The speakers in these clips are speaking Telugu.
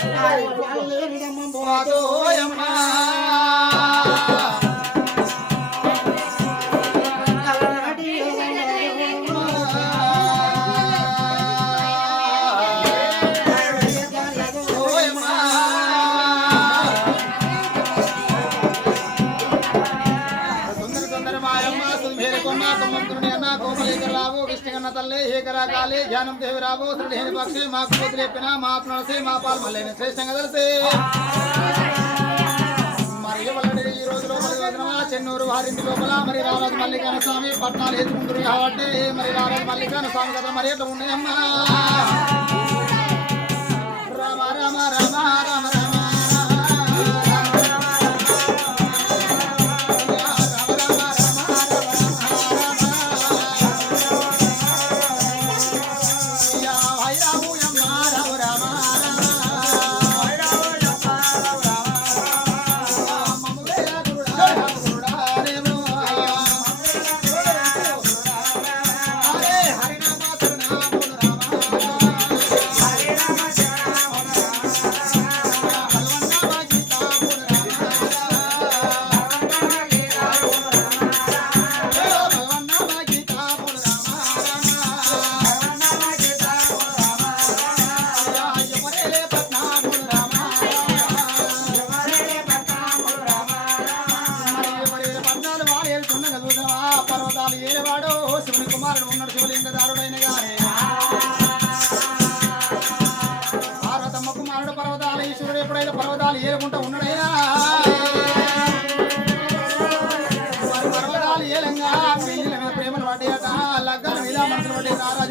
పల్లెమ్మ పోదోయమ్మా శేఖర కాలే ధ్యానం దేవరావో శ్రీహేని పక్షే మా కుదిరేపిన మా ప్రణసే మా పాల్మల్లేని శ్రేష్టంగా తెలిసే మరియు వల్లడి చెన్నూరు వారింటి లోపల మరి రారాజు మల్లికాన స్వామి పట్నాలు ఎదుర్కొంటున్నాయి కాబట్టి మరి రారాజు మల్లికాన స్వామి కదా మరి ఎట్లా ఉన్నాయమ్మా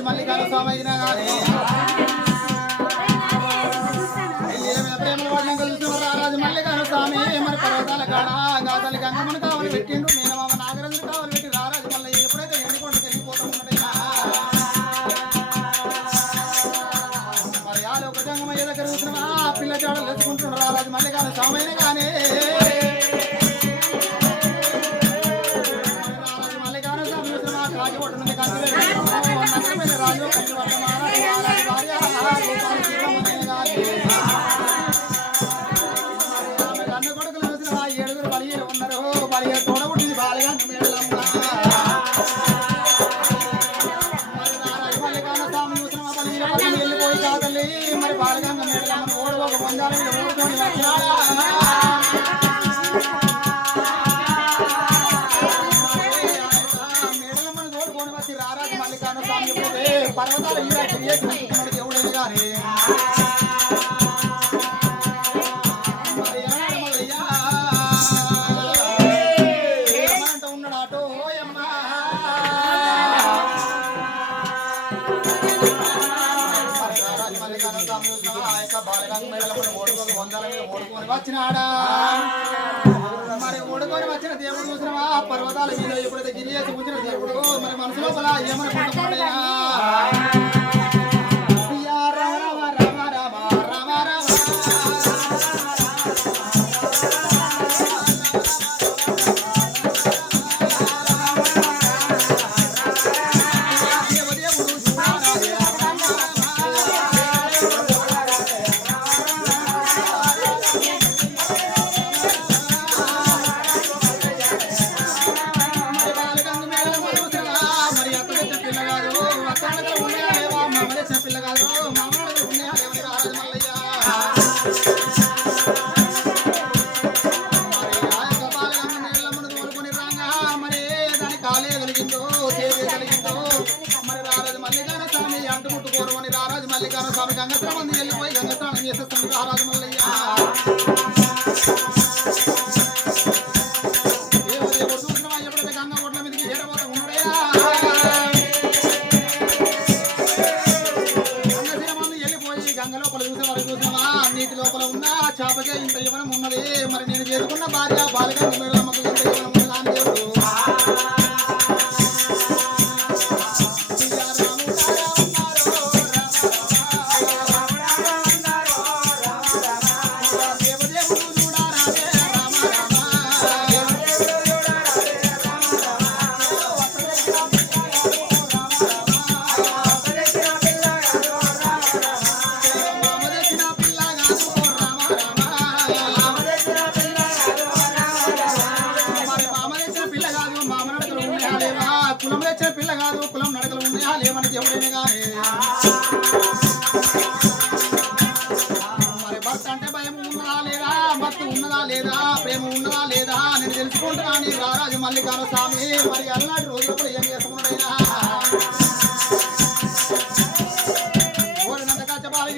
మల్లికాల స్వామి అయినా కానీ ప్రేమల వాడిని కలుస్తున్నారు రారాజు మళ్ళీ ఎప్పుడైతే మరి ఆలో ఒక జంగమ్మ ఏ దగ్గర కూర్చున్నా పిల్ల చాడలు స్వామి మరి బాలగంగ మేడలమ్మ ఓడవ పొందాలని ఓడుకొని వచ్చినాడా? వచ్చినాడా? మరి ఓడుకొని వచ్చిన దేవుడు చూసినవా? పర్వతాల మీద ఎప్పుడైతే గిరి చేసి ఉంచిన దేవుడు మరి మనసులో లోపల ఏమైనా చేసుకున్న భార్య బాలిక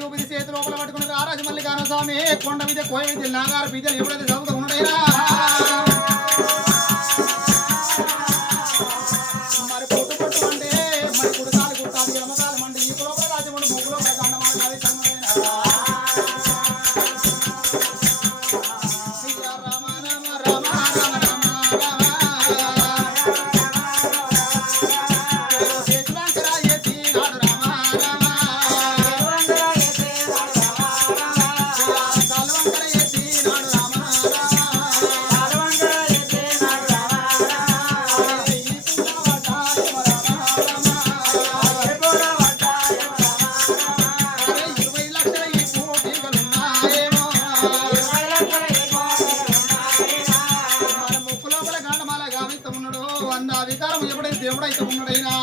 చూపి చేతి లోపల పట్టుకున్నారు ఆ రాజమల్లి గారు స్వామి కొండ మీద కోయ నాగారు బిడ్డలు ఎప్పుడైతే చదువుతూ ఉన్నాడేరా దేవుడై దేవుడైతే ఉన్నాడైనా.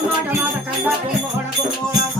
మాట మాట కండ కుంభ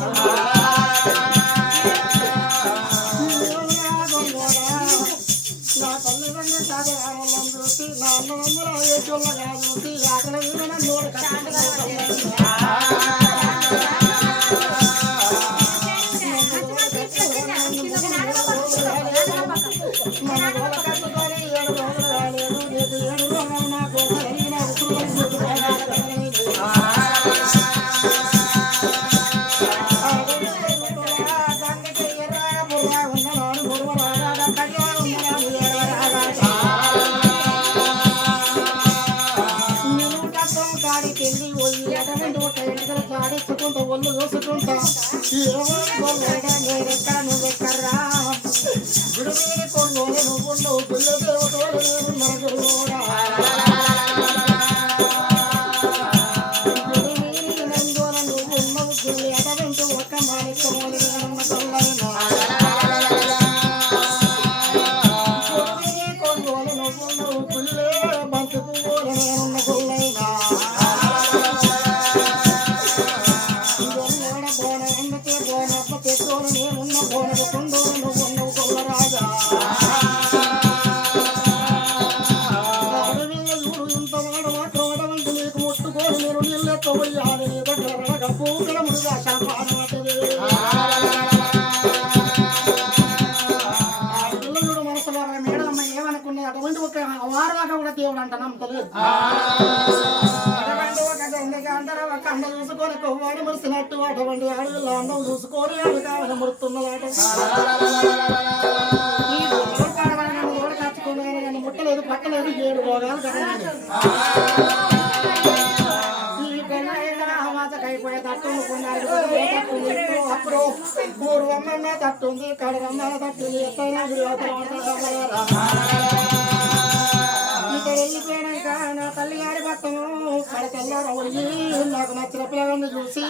కొండ కొనుగోలు నువ్వుండవు పిల్ల దేవతలు నరకలోడా అటువంటి అడవిలో అందం చూసుకొని అడగాలని మురుతున్నదాట ఓడి ముట్టలేదు పట్టలేదు ఏడు భోగాలు కదండి తట్టు అప్పుడు పూర్వమ్మ తట్టుంది కడరమ్మ తట్టుంది ఎత్తైనా ఇక్కడ వెళ్ళిపోయాక నా తల్లి గారి భర్తను కడతల్లారా పోయి నాకు నచ్చిన పిల్లగాన్ని చూసి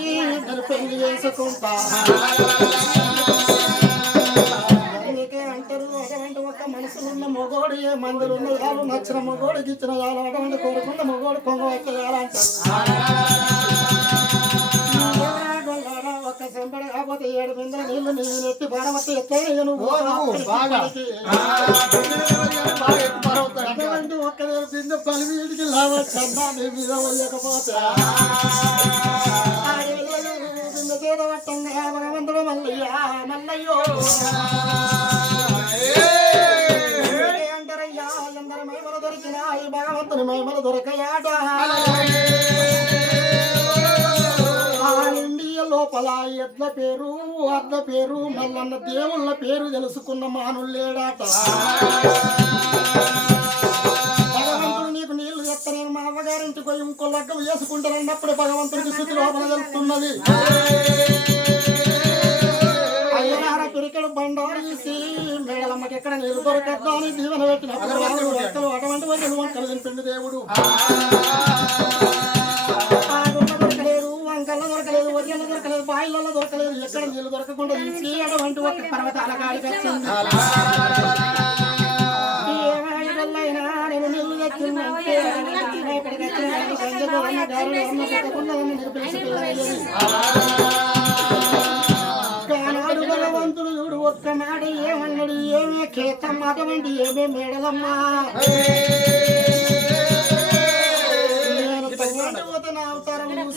నేను పెళ్ళి చేసుకుంటా. అంటారు అటువంటి ఒక ఉన్న ఏ మందులు ఉన్న నచ్చిన మొగోడికి ఇచ్చిన అటువంటి కోరుకున్న మగోడు కొంగ వచ్చేయాలంటారు ఏడు బిందెల నీళ్ళు నీ నెత్తి భారమతి ఎత్తాయి నువ్వు అటువంటి ఒక్క నేను బిందె పని వీడికి లావచ్చన్నా నీ మీద వేయకపోతే బిందె చేత పట్టంగా భగవంతుడు మల్లయ్య అంటారయ్యా? ఎందరి మైమలు దొరికినా భగవంతుని మైమలు దొరకయాట. లోపల ఎడ్ల పేరు అడ్ల పేరు మల్లన్న దేవుళ్ళ పేరు తెలుసుకున్న మానులేడాట భగవంతుడు నీకు నీళ్ళు నేను మా అవ్వగారింటికి పోయి ఇంకో లగ్గం వేసుకుంటానన్నప్పుడు భగవంతుడికి శుద్ధి లోపల తెలుస్తున్నది. అయ్యనార పిరికెడు బండారు తీసి మేడలమ్మకి ఎక్కడ నీరు దొరకద్దా అని దీవెన పెట్టినప్పుడు అటువంటి వంకలు తింపిండు దేవుడు. బాయిలలో దొరకలేదు ఎక్కడ నీళ్ళు దొరకకుండా తీసి అటువంటి ఒక పర్వతాల కాడికి వచ్చింది నేను తెచ్చిందంటే ఇక్కడికి వచ్చిన ఉన్న చూడు ఒక్క మాట ఏమన్నాడు ఏమే కేతం అటువంటి ఏమే మేడలమ్మా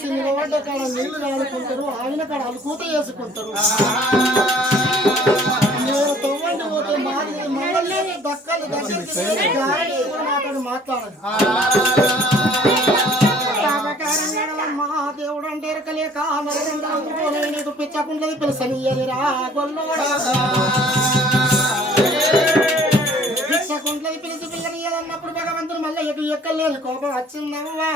చేసి నిలబడ్డ కాడ నీళ్ళు కాడుకుంటారు ఆయన కాడ అలుకూత చేసుకుంటారు నేను తవ్వండి పోతే మాది మనల్ని దక్కలు దక్కలు గాలి కూడా నాతో దేవుడు అంటే ఎరకలేక మరణంలో నీకు పిలుసని పిలసనియలిరా గొల్లోడా. పిచ్చకుండది పిలిచి పిల్లనియాలన్నప్పుడు భగవంతుడు మళ్ళీ ఎటు ఎక్కలేని కోపం వచ్చిందవ్వా.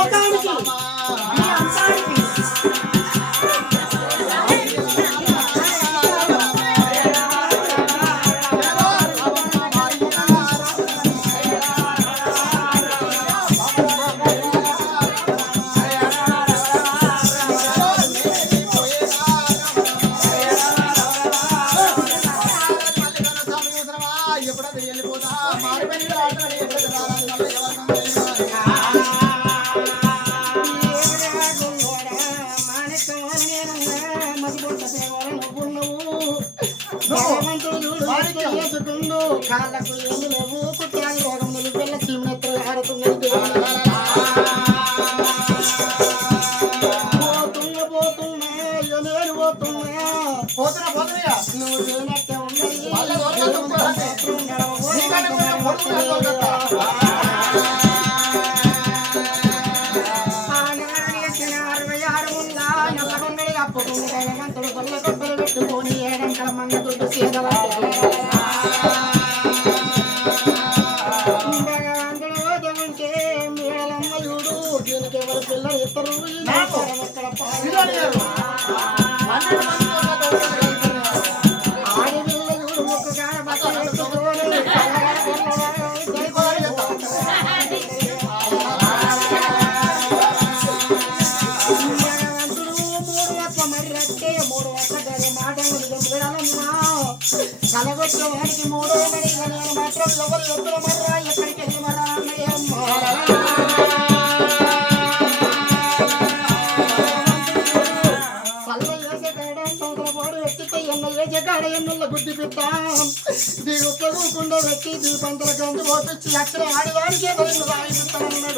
কথা నల్లగొండడి అప్పుకుండి కళ్ళగంతుడు కొల్లకొబ్బరి పెట్టుకొని ఏడంకల మంగ దుడ్డు సీదవాడు పంపించి అక్షరం ఆడివారికే బదులు రాయిస్తామన్నారు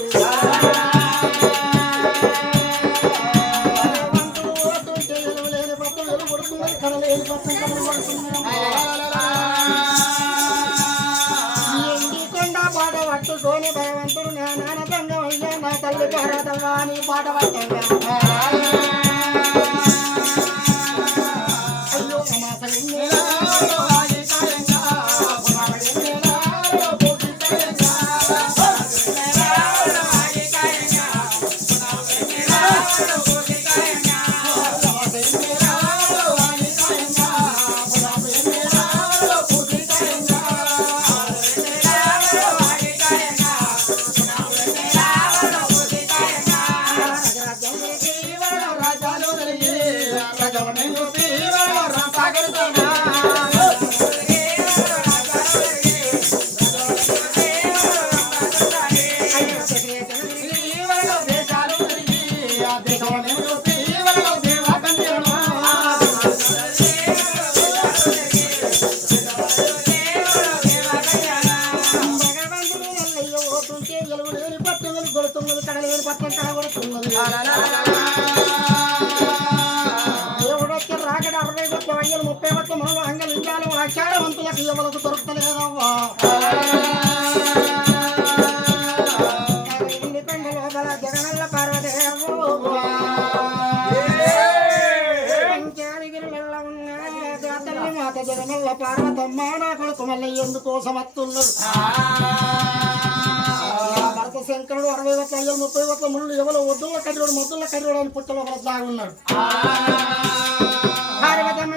బతుకలో కొట్లాగున్నాడు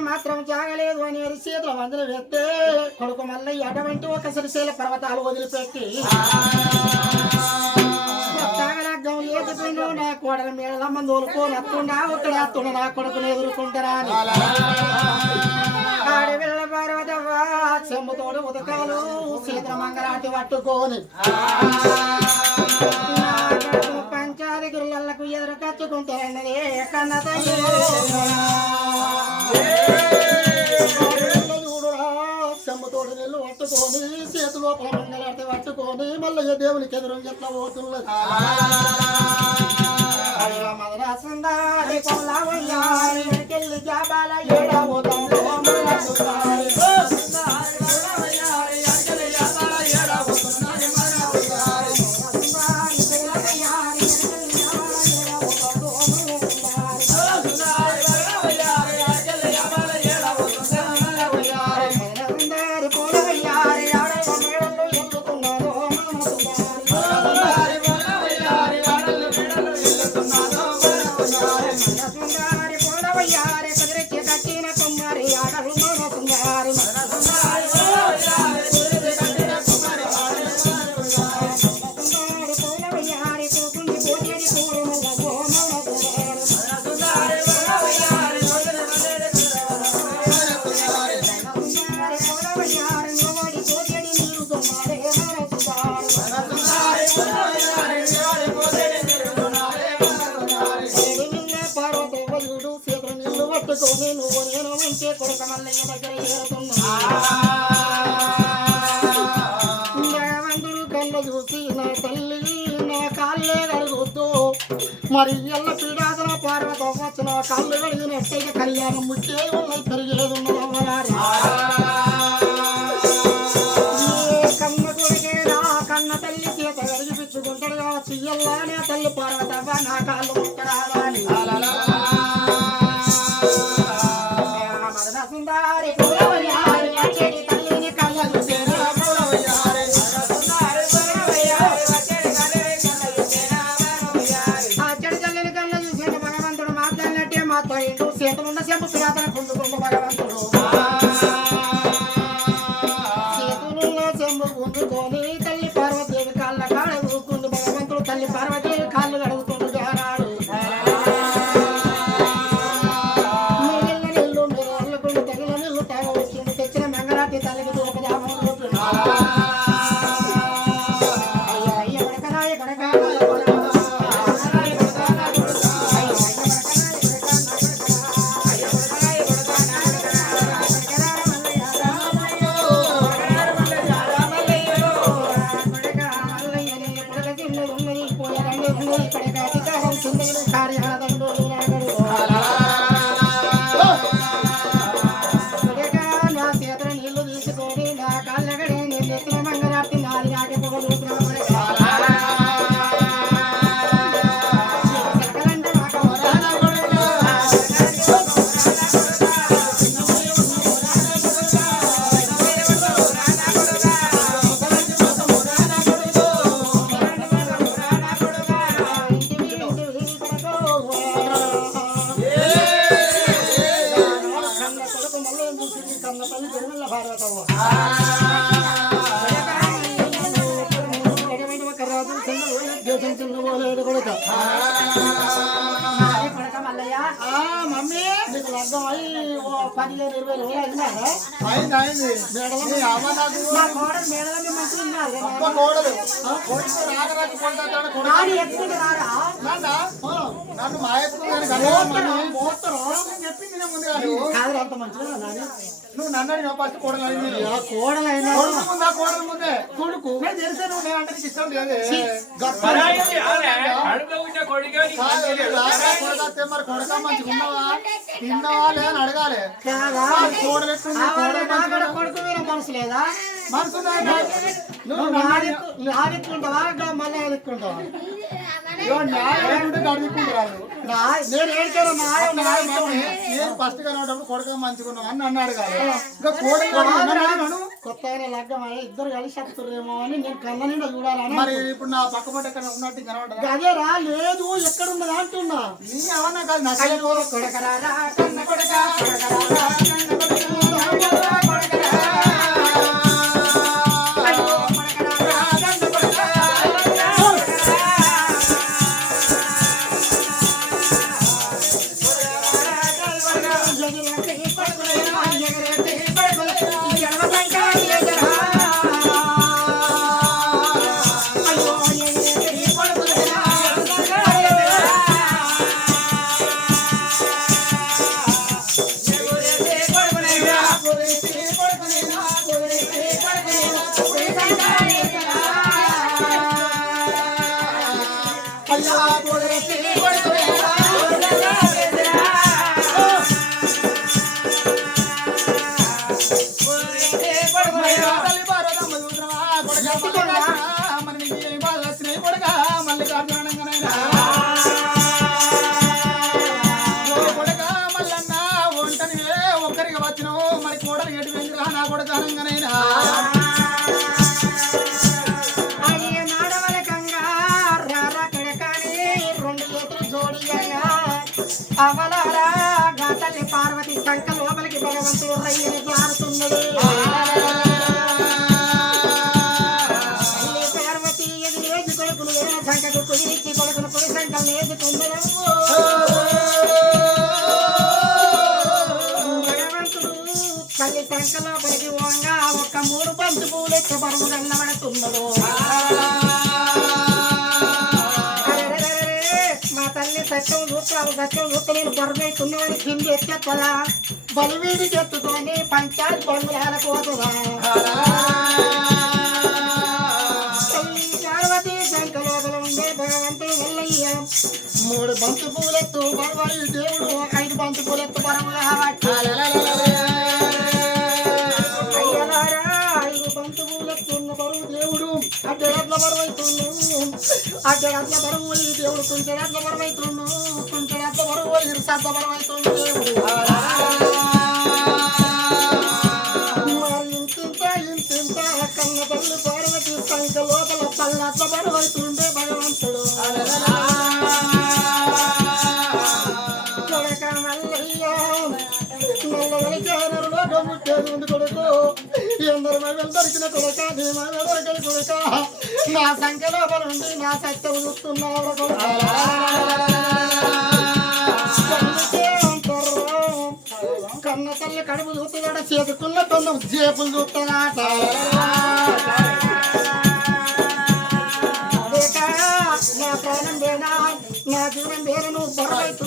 మాత్రం జాగలేదు అని చేతుల వందలు వేస్తే కొడుకు మళ్ళీ అటువంటి ఒక సిరిశీల పర్వతాలు వదిలిపెట్టి నా కోడల మేడలమ్మ నోలుకో నత్తుండా ఒక్కడ అత్తుండ నా కొడుకుని ఎదుర్కొంటారా అని. ఆడపిల్ల పార్వతవ్వా చెంబుతోడు ఉదకాలు సీతమంగరాటి పట్టుకోని. ఎల్లకు ఎదురు కచ్చుకుంటానని కన్న తల్లి చెమ్మతోడు నీళ్ళు పట్టుకొని చేతి లోపల మంగళాడితే పట్టుకొని మళ్ళీ దేవునికి ఎదురు ఎట్లా పోతున్నది మదరాసిందాయి కొల్లావయ్యాయి జాబాల ఏడా పోతాం మరి ఎల్ల పీడాదన పార్వతవ్వచ్చు నా కాళ్ళు కడిగినట్టయితే కళ్యాణం ముచ్చే ఉన్నది పెరిగేది ఉన్నది అమ్మగారు ఏ కన్న కొడుకే నా కన్న తల్లి చేత కడిగిపించుకుంటాడు కావచ్చు తల్లి పార్వతవ్వ నా కాళ్ళు ముట్టరాలని అయింది నీ అమ్మ నాకు అమ్మ కోడలు. రాగరాక కొంటాడు కొడుకు నాన్న మోస్తరు చెప్పింది నువ్వు కాదు అంత మంచిగా నాని. నువ్వు నన్ను ఫస్ట్ కోడలైనా ముందా కోడలు ముందే? కొడుకు. నేను తెలిసే నువ్వు నేను అంటే నీకు ఇష్టం లేదు. మరి కొడక మంచిగా ఉన్నావా? తిన్నావా లేదని అడగాలి. కోడలు కొడుకు మీద మనసు లేదా? మనసు? నువ్వు నువ్వు నాది- నాదిక్కుంటావా మళ్ళీ ఆదిక్కుంటావా నేను ఫస్ట్ ఉన్నప్పుడు కొడక మంచిగా ఉన్నావు అని నన్ను అడగాలి ఇంకా అడిగినాను కొత్త లగ్గం ఇద్దరు కలిసి అని నేను కళ్ళ నిండా చూడాలని మరి ఇప్పుడు నా పక్క పట్ట ఎక్కడ ఉన్నట్టు కనబడదా అదేరా లేదు ఎక్కడున్నదా అంటున్నా. నీ ఏమన్నా కాదు నా చెల్లెలు కొడకరారా సంకలు వేసుకున్నదో భగవంతుడు తల్లి సంక లోపలికి వంగా ఒక మూడు బంతి పూలు ఎక్క బరువు కన్నబడుతున్నదో అరెరెరెరె, మా తల్లి సత్యం సంవత్సరాలు దక్కలు చూస్తే నేను బరువైతున్నాను కింద ఎత్తెత్తదా బలివీడికి ఎత్తుకొని పంచాయతీ బంగులాల కోసదా పార్వతి ఉండే వల్లయ్య మూడు బంతి పూలెత్తు బరువై దేవుడు ఐదు బంతి పూలెత్తు బరువు కాబట్టి ఐదు బంతి పూలెత్తున్న బరువు దేవుడు అడ్డగట్ల బరువైతున్నాడు అడ్డగట్ల బరువు ఈ దేవుడు కుంచెడట్ల కొంచెం కుంచెడట్ల బరువు ఇరుసద్ద బరువైతుంది దేవుడు. నా సంఖ్య లోపల నా సత్యం చూస్తున్నావు కన్న తల్లి కడుపు చూస్తుందట చేతుకున్న తొందర జేపులు చూస్తుందట నా ప్రాణం వేనా? నా జీవనం వేరు నువ్వు బరువైతున్నావా